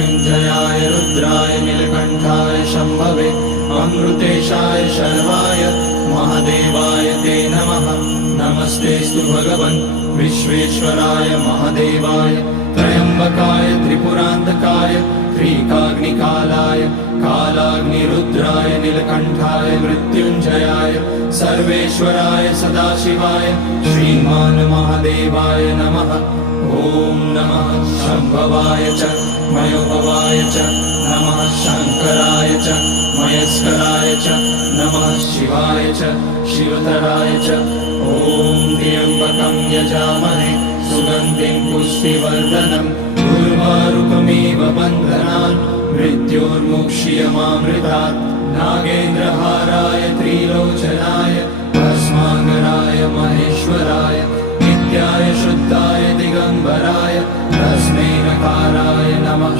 मृत्युञ्जयाय रुद्राय नीलकण्ठाय शम्भवे अमृतेशाय शर्वाय महादेवाय ते नमः। नमस्तेऽस्तु भगवन् विश्वेश्वराय महादेवाय त्र्यम्बकाय त्रिपुरान्तकाय त्रिकाग्निकालाय कालाग्निरुद्राय नीलकण्ठाय मृत्युञ्जयाय सर्वेश्वराय सदाशिवाय श्रीमान् महादेवाय नमः। ॐ नमः शम्भवाय च मयोभवाय च नमः शङ्कराय च मयस्कराय च नमः शिवाय च शिवतराय च। ॐ त्र्यम्बकं यजामहे सुगन्धिं पुष्टिवर्धनम् उर्वारुकमिव बन्धनान् मृत्योर्मुक्ष्यमामृतात्। नागेन्द्रहाराय त्रिलोचनाय भस्माङ्गराय महेश्वराय नित्याय शुद्धाय दिगम्बराय तस्मै नकाराय नमः।